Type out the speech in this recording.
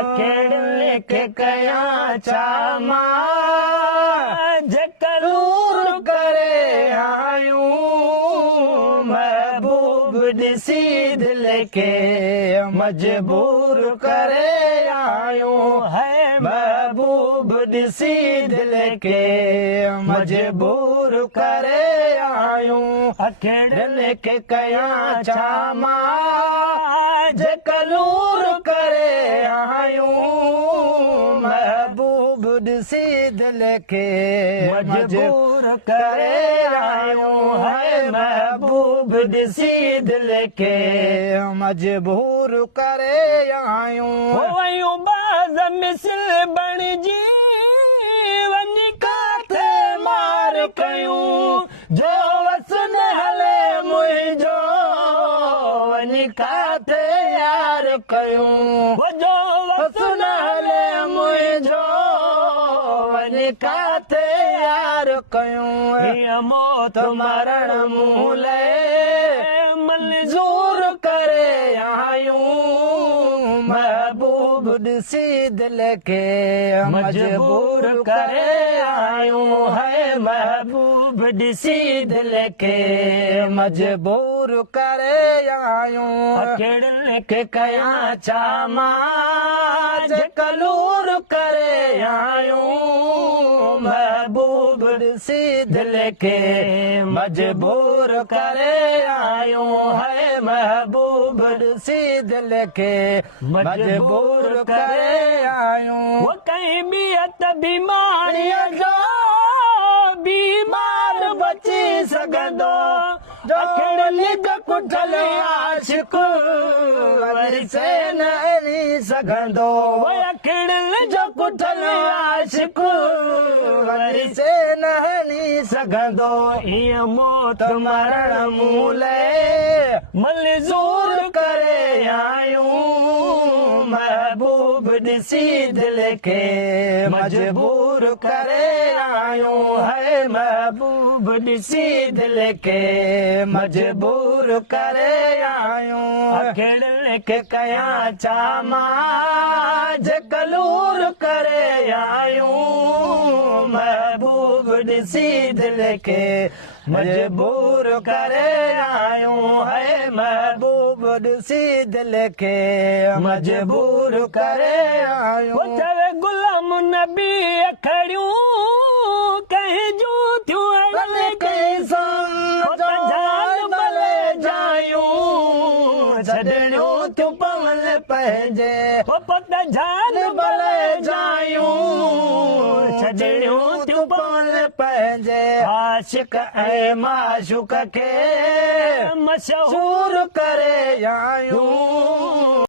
अकेड़े के कया चामा जरूर करे आयूं महबूब ॾिसी दिल के मजबूर करे आयूं है महबूब ॾिसी दिल के मजबूर करे आयूं अकेड़े के कया चामा जरूर करे आयूं महबूब ॾिसी दिल के मजबूर करे आयूं है महबूब ॾिसी दिल के मजबूर करे आयूं वयूं बाज़ मिसल बणिजी वञी काथे मार कयूं जो वसन हले मुंहिंजो वञी काथे यार कयूं जो वसन हले मुंहिंजो वञी काथे यार कयूं हीअ मौत मरण मूले मंज़ूर करे आयूं महबूब ॾिसी दिल के मजबूर करे आयूं है महबूब ॾिसी दिल के मजबूर करे आयूं अकेड़े के कया चामा जरूर करे आयूं महबूब ॾिसी दिल के मजबूर करे आयूं है महबूब ॾिसी दिल के मजबूर करे आयूं वो कहीं बियत बीमारीअ जो बीमार बची सघंदो अकेड़े लिग कुठल आशिक वरी से न हली सघंदो अकेड़े जो कुठल आशिक वरी से न हली सघंदो हीअ मौत मरण मूले मंज़ूर करे आयूं महबूब ॾिसी दिल के मजबूर करे आयूं है महबूब ॾिसी दिल के मजबूर करे आयूं अकेड़े के कया चामा जरूर करे आयूं महबूब ॾिसी दिल के मजबूर करे आयूं है महबूब ॾिसी दिल के मजबूर करे आयूं गुलाम नबी खड़ियूं कहीं जूं थियूं छॾणियूं थियूं पवन पंहिंजे पत जान भले जायूं छॾणियूं थियूं पवन पंहिंजे आशिक ऐं माशूक खे मशहूर करे आयूं